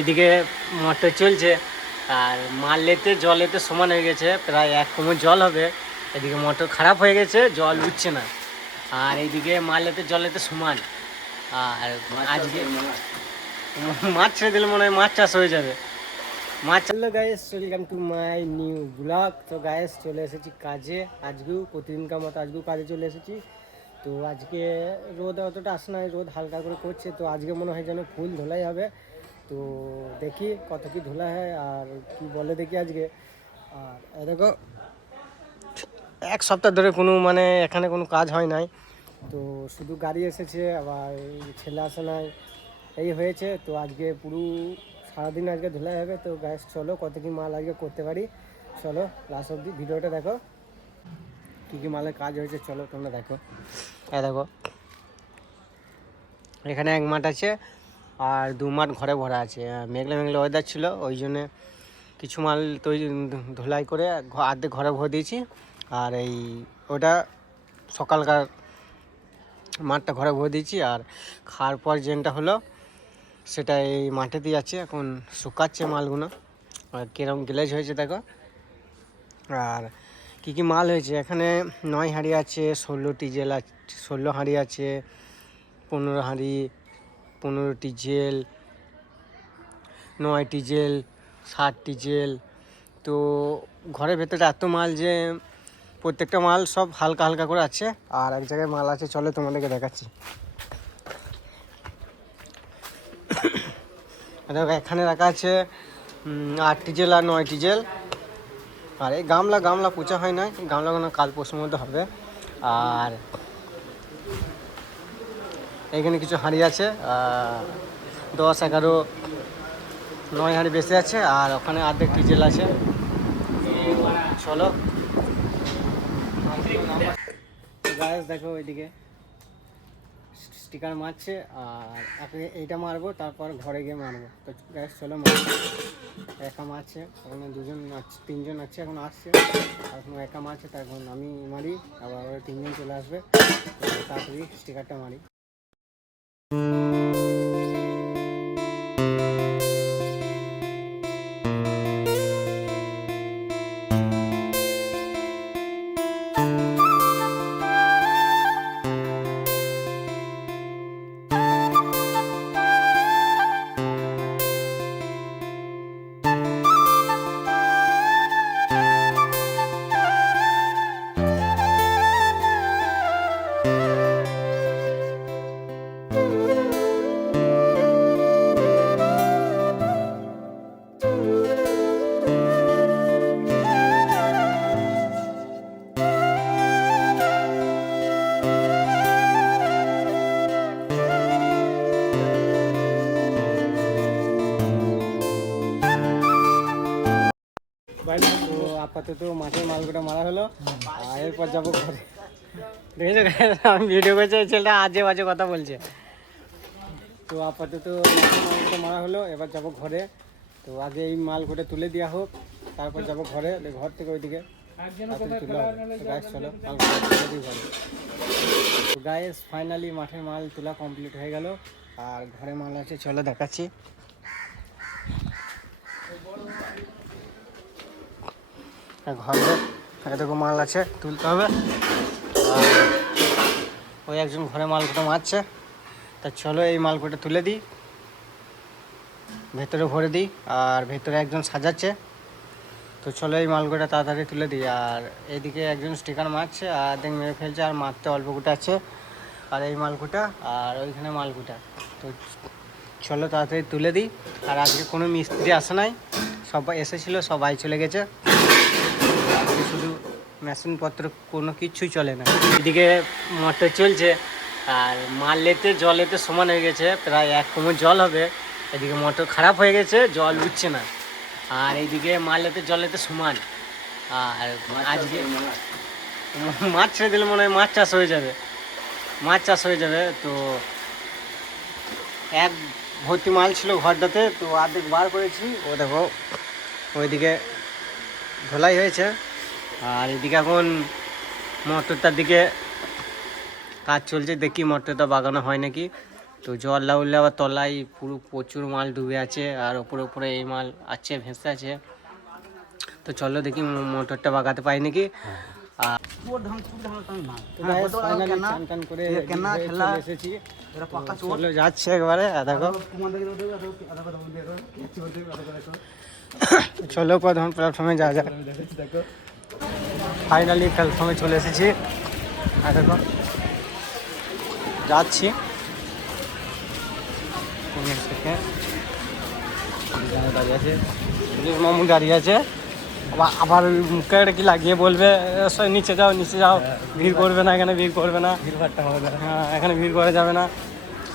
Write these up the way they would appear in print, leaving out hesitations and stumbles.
এদিকে মোটর চলছে আর মারলেতে জলেতে সমান হয়ে গেছে, প্রায় 1 কোমর জল হবে। এদিকে মোটর খারাপ হয়ে গেছে, জল উঠছে না। আর এইদিকে মারলেতে জলেতে সমান। আর আজকে মাছ ছেড়ে দিলে মনে হয় মাছ চাষ হয়ে যাবে। মাছ hello guys, welcome to my new blog. তো গাইস চলে এসেছি কাজে, আজকেও প্রতিদিনকার মতো আজকেও কাজে চলে এসেছি। তো আজকে রোদ অতটা আসে নাই, রোদ হালকা করে করছে। তো আজকে মনে হয় যেন ফুল ধোলাই হবে। তো দেখি কত কি ধোলা হয় আর কি বলে দেখি আজকে। আর দেখো 1 সপ্তাহ ধরে কোনো এখানে কোনো কাজ হয় নাই। তো শুধু গাড়ি এসেছে, আবার ছেলে আসে নাই, এই হয়েছে। তো আজকে পুরো সারাদিন আজকে ধোলাই হবে। তো গ্যাস চলো কত কি মাল আজকে করতে পারি, চলো লাস্ট অবধি ভিডিওটা দেখো কী কী মালের কাজ হয়েছে। চলো তোমরা দেখো। দেখো এখানে 1 মাঠ আছে আর 2 মাঠ ঘরে ভরা আছে। মেঘলা মেঘলা ওয়েদার ছিল, ওই জন্যে কিছু মাল তৈরি ধোলাই করে অর্ধেক ঘরে ভরে দিয়েছি। আর এই ওটা সকালকার মাঠটা ঘরে ভরে দিয়েছি। আর খাওয়ার পর যেটা হলো সেটা এই মাঠেতেই আছে, এখন শুকাচ্ছে মালগুলো। আর কীরকম গ্লেজ হয়েছে দেখো। আর কী কী মাল হয়েছে এখানে, 9 হাঁড়ি আছে, 16 ডিজেল আছে, 16 হাঁড়ি আছে, 15 হাঁড়ি, 15 ডিজেল, 9 ডিজেল, 7 ডিজেল। তো ঘরের ভেতরে এত মাল যে প্রত্যেকটা মাল সব হালকা হালকা করে আছে। আর এক জায়গায় মাল আছে, চলো তোমাদেরকে দেখাচ্ছি। দেখো এখানে রাখা আছে 8 ডিজেল আর 9 ডিজেল। আর এই গামলা পোছা হয় না, গামলাগুলো কাল পরশুর মধ্যে হবে। আর এখানে কিছু হাঁড়ি আছে, 10, 11, 9 হাঁড়ি বেশি আছে। আর ওখানে অর্ধেক ডিজেল আছে। চলো গাইস দেখো ওইদিকে স্টিকার মারছে। আর আগে এইটা মারবো, তারপর ঘরে গিয়ে মারবো। তো গাইস চলো একা মারছে, ওখানে 2জন আছে, 3জন আছে, এখন আসছে। এখন একা মারছে, তার এখন আমি মারি, আবার 3জন চলে আসবে। তাড়াতাড়ি স্টিকারটা মারি। তো আপাতত মাঠের মালগুলো মারা হলো, আর এরপর যাবো ঘরে। দেখেছো আমি ভিডিও করছি, ছেলেটা আজে বাজে কথা বলছে। তো আপাতত মাঠের মালগুলো মারা হলো, এবার যাবো ঘরে। তো আগে এই মালগুলো তুলে দেওয়া হোক, তারপর যাবো ঘরে। ঘর থেকে ওইদিকে তুলে গাছ, চলো মালগুলো তুলে দিই ঘরে। তো গাইস ফাইনালি মাঠের মাল তোলা কমপ্লিট হয়ে গেল। আর ঘরে মাল আছে, চলো দেখাচ্ছি। ঘরে দেখো মাল আছে, তুলতে হবে। আর ওই একজন ঘরে মালগুলো মারছে। তা চলো এই মালগুলো তুলে দিই, ভেতরে ভরে দিই। আর ভেতরে একজন সাজাচ্ছে। তো চলো এই মালগুলো তাড়াতাড়ি তুলে দিই। আর এইদিকে একজন স্টিকার মারছে, আর দেখ মেরে ফেলছে, আর মারতে অল্প গুটা আছে। আর এই মালগুটা আর ওইখানে মালগুটা। তো চলো তাড়াতাড়ি তুলে দিই। আর আজকে কোনো মিস্ত্রি আসে নাই, সবাই এসেছিলো, সবাই চলে গেছে। আজকে শুধু মেশিনপত্র কোনো কিছুই চলে না। এদিকে মোটর চলছে আর মারলেতে জলেতে সমান হয়ে গেছে, প্রায় 1 কোমর জল হবে। এদিকে মোটর খারাপ হয়ে গেছে, জল উঠছে না। আর এইদিকে মারলেতে জলেতে সমান। আর আজকে মাছ ছেড়ে দিলে মনে হয় মাছ চাষ হয়ে যাবে, মাছ চাষ হয়ে যাবে। তো 1 ভর্তি মাল ছিল ঘরটাতে, তো অর্ধেক বার করেছি। ও দেখো ওইদিকে ধোলাই হয়েছে। আর এদিকে এখন মোটরটার দিকে কাজ চলছে, দেখি মোটরটা বাগানো হয় নাকি। তো জল না উঠলে আবার তলায় পুরো প্রচুর মাল ডুবে আছে, আর ওপরে ওপরে এই মাল আছে, ভেসে আছে। তো চলো দেখি মোটরটা বাগাতে পাই নাকি। আর তো guys, finally চান টান করে চলে এসেছি। চলো যাচ্ছে একবারে, দেখো চলো প্রথম প্ল্যাটফর্মে যা যা। ফাইনালি প্ল্যাটফর্মে চলে এসেছি, আর দেখো যাচ্ছি। দাঁড়িয়ে আছে মামু, দাঁড়িয়ে আছে। আবার মুখে কি লাগিয়ে বলবে নিচে যাও নিচে যাও, ভিড় করবে না এখানে, ভিড় করবে না, হ্যাঁ এখানে ভিড় করা যাবে না।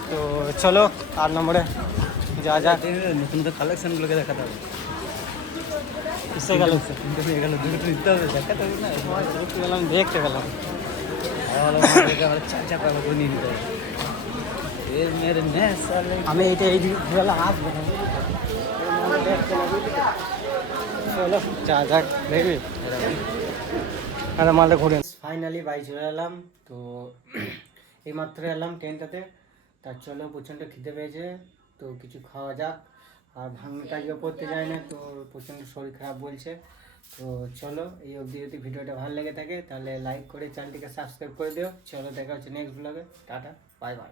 তো চলো 8 নম্বরে যা যা। নতুন নতুন কালেকশনগুলোকে দেখাতে হবে। এসে গেল গেলাম, দেখতে গেলাম। আমি এইটা এই দিকে আসবো চলো যা যাক, দেখবি মালটা ঘুরে। ফাইনালি বাড়ি চলে এলাম। তো এইমাত্র এলাম ট্রেনটাতে। তার চলো প্রচণ্ড খিদে পেয়েছে, তো কিছু খাওয়া যাক। আর ভাঙনি কাজও করতে যায় না, তো প্রচণ্ড শরীর খারাপ বলছে। তো চলো এই অবধি যদি ভিডিওটা ভালো লেগে থাকে তাহলে লাইক করে চ্যানেলটিকে সাবস্ক্রাইব করে দিও। চলো দেখা হচ্ছে নেক্সট ব্লগে। Tata, bye bye.